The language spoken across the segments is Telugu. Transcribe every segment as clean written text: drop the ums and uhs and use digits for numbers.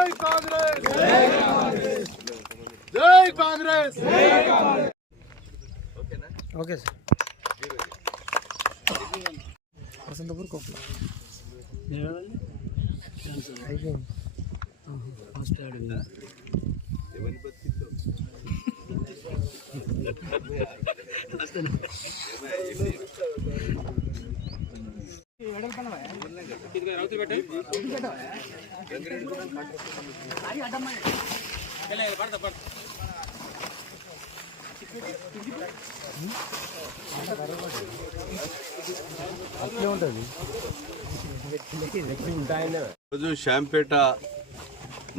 జై కాంగ్రెస్ జై కాంగ్రెస్ ఓకే సార్ వసంతపూర్ కోపల అయిపోయింది ఫస్ట్ ఆడింది రోజు శాంపేట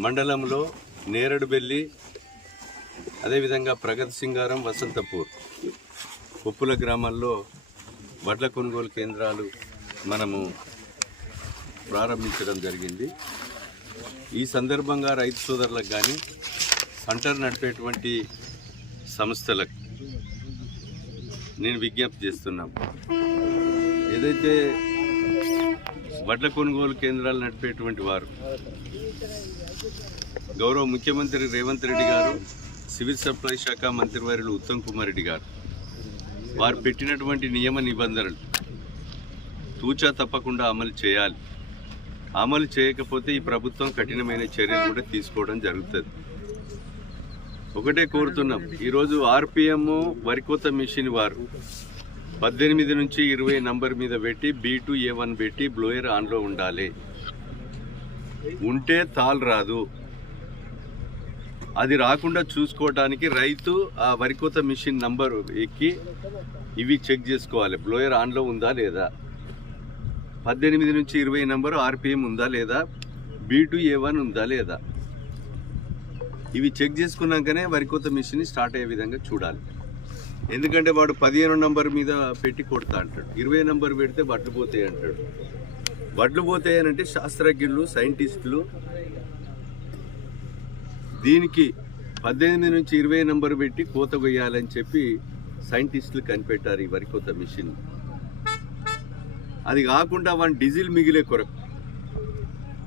మండలంలో నేరడుబెల్లి అదేవిధంగా ప్రగతి సింగారం వసంతపూర్ ఉప్పుల గ్రామాల్లో వడ్ల కొనుగోలు కేంద్రాలు మనము ప్రారంభించడం జరిగింది. ఈ సందర్భంగా రైతు సోదరులకు కానీ సెంటర్ నడిపేటువంటి సంస్థలకు నేను విజ్ఞప్తి చేస్తున్నాను. ఏదైతే వడ్ల కొనుగోలు కేంద్రాలు నడిపేటువంటి వారు గౌరవ ముఖ్యమంత్రి రేవంత్ రెడ్డి గారు, సివిల్ సప్లై శాఖ మంత్రివర్యులు ఉత్తమ్ కుమార్ రెడ్డి గారు వారు పెట్టినటువంటి నియమ నిబంధనలు తూచా తప్పకుండా అమలు చేయాలి. అమలు చేయకపోతే ఈ ప్రభుత్వం కఠినమైన చర్యలు కూడా తీసుకోవడం జరుగుతుంది. ఒకటే కోరుతున్నాం, ఈరోజు ఆర్పిఎం వరికోత మిషన్ వారు 18 నుంచి 20 నంబర్ మీద పెట్టి B2 A1 పెట్టి బ్లోయర్ ఆన్లో ఉండాలి. ఉంటే తాల్ రాదు. అది రాకుండా చూసుకోవడానికి రైతు ఆ వరికోత మిషన్ నంబర్ ఎక్కి ఇవి చెక్ చేసుకోవాలి, బ్లోయర్ ఆన్లో ఉందా లేదా, 18 నుంచి 20 నంబరు ఆర్పిఎం ఉందా లేదా, B2 A1 ఉందా లేదా, ఇవి చెక్ చేసుకున్నాకనే వరికోత మిషన్ స్టార్ట్ అయ్యే విధంగా చూడాలి. ఎందుకంటే వాడు 15 నంబర్ మీద పెట్టి కొడతా అంటాడు, 20 నంబర్ పెడితే వడ్లు పోతాయి అంటాడు. వడ్లు పోతాయనంటే శాస్త్రజ్ఞులు, సైంటిస్టులు దీనికి 18 నుంచి 20 నంబర్ పెట్టి కోత కొయ్యాలని చెప్పి సైంటిస్టులు కనిపెట్టారు ఈ వరికోత మిషన్. అది కాకుండా వాడిని డీజిల్ మిగిలే కొరకు,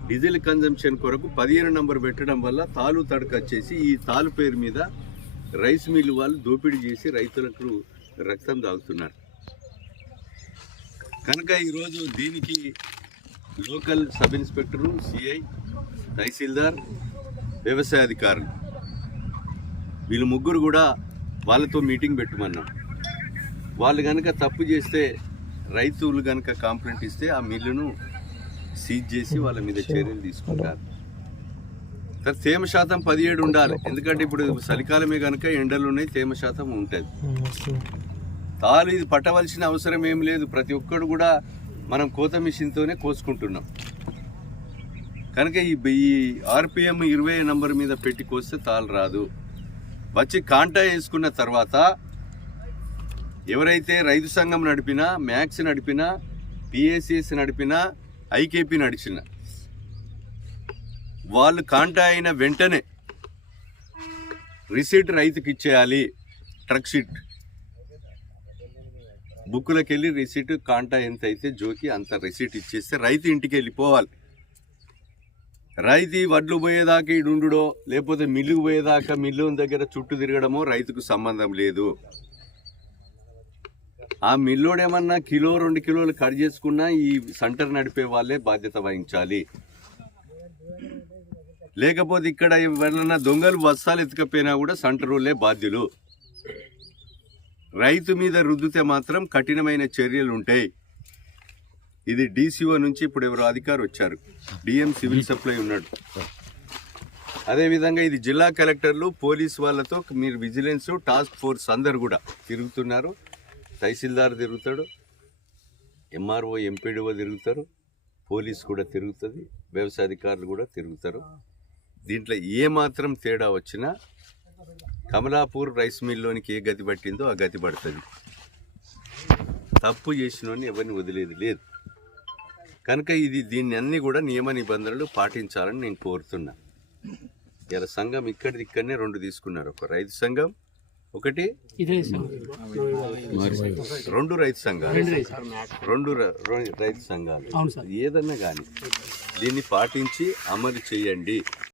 డీజిల్ కన్జంప్షన్ కొరకు 15 నంబర్ పెట్టడం వల్ల తాలు తడక వచ్చేసి ఈ తాలు పేరు మీద రైస్ మిల్లు వాళ్ళు దోపిడీ చేసి రైతులకు రక్తం తాగుతున్నారు. కనుక ఈరోజు దీనికి లోకల్ సబ్ ఇన్స్పెక్టరు, సిఐ, తహసీల్దార్, వ్యవసాయ అధికారులు వీళ్ళు ముగ్గురు కూడా వాళ్ళతో మీటింగ్ పెట్టమన్నాం. వాళ్ళు కనుక తప్పు చేస్తే, రైతులు కనుక కంప్లైంట్ ఇస్తే ఆ మిల్లును సీజ్ చేసి వాళ్ళ మీద చర్యలు తీసుకుంటారు. తేమ శాతం 17 ఉండాలి. ఎందుకంటే ఇప్పుడు చలికాలమే కనుక ఎండలు ఉన్నాయి, తేమ శాతం ఉంటుంది. తాలు ఇది పట్టవలసిన అవసరం ఏం లేదు. ప్రతి ఒక్కడు కూడా మనం కోత మిషన్తోనే కోసుకుంటున్నాం. కనుక ఈ ఆర్పిఎం 20 నంబర్ మీద పెట్టి కోస్తే తాలు రాదు. వచ్చి కాంటా వేసుకున్న తర్వాత ఎవరైతే రైతు సంఘం నడిపినా, మ్యాక్స్ నడిపినా, పిఏసిఎస్ నడిపినా, ఐకేపీ నడిచిన వాళ్ళు కాంటా అయిన వెంటనే రిసీట్ రైతుకి ఇచ్చేయాలి. ట్రక్ షీట్ బుక్కులకు వెళ్ళి రిసీట్ కాంటా ఎంత అయితే జోకి అంత రిసీట్ ఇచ్చేస్తే రైతు ఇంటికి వెళ్ళిపోవాలి. రైతు వడ్లు పోయేదాకా ఇడుండుడో లేకపోతే మిల్లుకు పోయేదాకా మిల్లు దగ్గర చుట్టూ తిరగడమో రైతుకు సంబంధం లేదు. ఆ మిల్లోడేమన్నా కిలో 2 కిలోలు కట్ చేసుకున్నా ఈ సెంటర్ నడిపే వాళ్ళే బాధ్యత వహించాలి. లేకపోతే ఇక్కడ ఎవరన్నా దొంగలు బస్తాలు ఎత్తుకపోయినా కూడా సెంటర్ వాళ్ళే బాధ్యులు. రైతు మీద రుద్దితే మాత్రం కఠినమైన చర్యలు ఉంటాయి. ఇది DCO నుంచి ఇప్పుడు ఎవరో అధికారి వచ్చారు, DM సివిల్ సప్లై ఉన్నాడు. అదేవిధంగా ఇది జిల్లా కలెక్టర్లు, పోలీస్ వాళ్ళతో మీరు విజిలెన్స్ టాస్క్ ఫోర్స్ అందరు కూడా తిరుగుతున్నారు. తహసీల్దార్ తిరుగుతాడు, MRO MPDO తిరుగుతారు, పోలీస్ కూడా తిరుగుతుంది, వ్యవసాయ అధికారులు కూడా తిరుగుతారు. దీంట్లో ఏమాత్రం తేడా వచ్చినా కమలాపూర్ రైస్ మిల్లోనికి ఏ గతి పట్టిందో ఆ గతి పడుతుంది. తప్పు చేసినోని ఎవరిని వదిలేది లేదు. కనుక దీన్ని అన్నీ కూడా నియమ నిబంధనలు పాటించాలని నేను కోరుతున్నా. ఇలా సంఘం ఇక్కడనే 2 తీసుకున్నారు. ఒక రైతు సంఘం, ఒకటి 2 రైతు సంఘాలు, 2 రైతు సంఘాలు. ఏదన్నా కానీ దీన్ని పాటించి అమలు చేయండి.